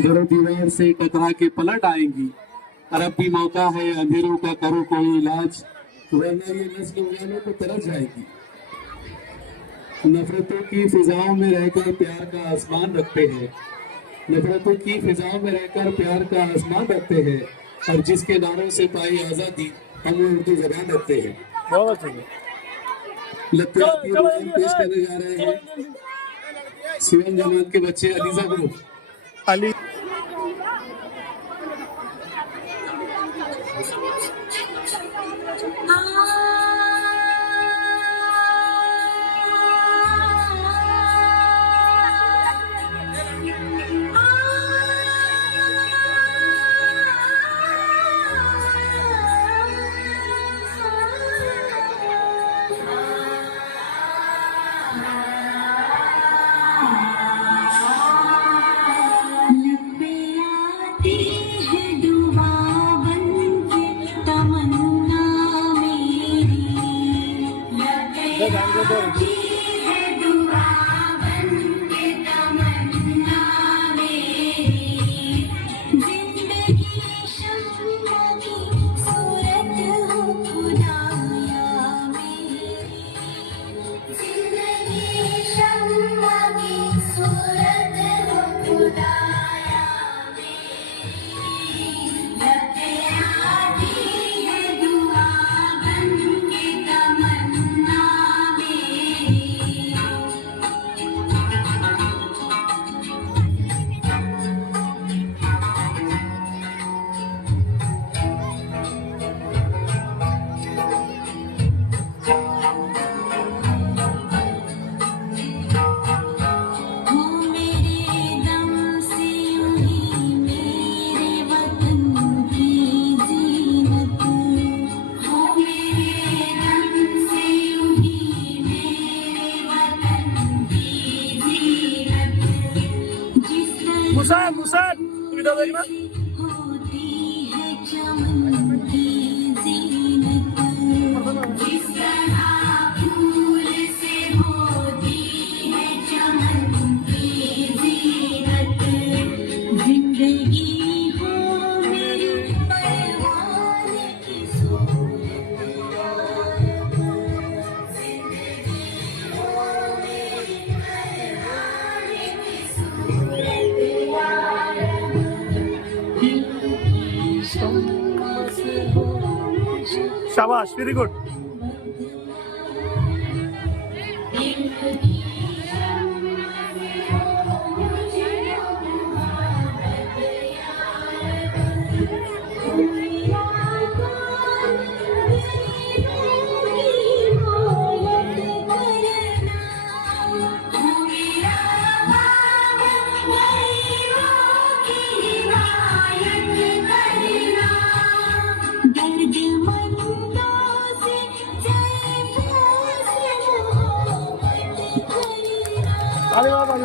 जरा दीवार से टकरा के पलट आएंगी। और अब भी मौका है, अंधेरों का करो कोई इलाज, वरना ये नस्ल उजालों को तरस जाएगी। नफरतों की फिजाओं में रहकर प्यार का आसमान रखते हैं, नफरतों की फिजाओं में रहकर प्यार का आसमान रखते हैं, और जिसके नारों से पाई आजादी हम उर्दू जबान रखते हैं। बहुत अच्छे लत्याती रोज़ान पेश करने जा रहे हैं शिवम जमात के बच्चे ELISA group. Ali Mossad Mossad सुविधा देगी ना शाबाश वेरी गुड अरे वाह वाह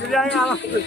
चले आएंगे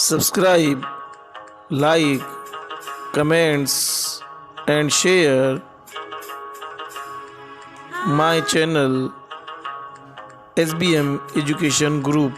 subscribe, like comments and share my channel SBM Education Group.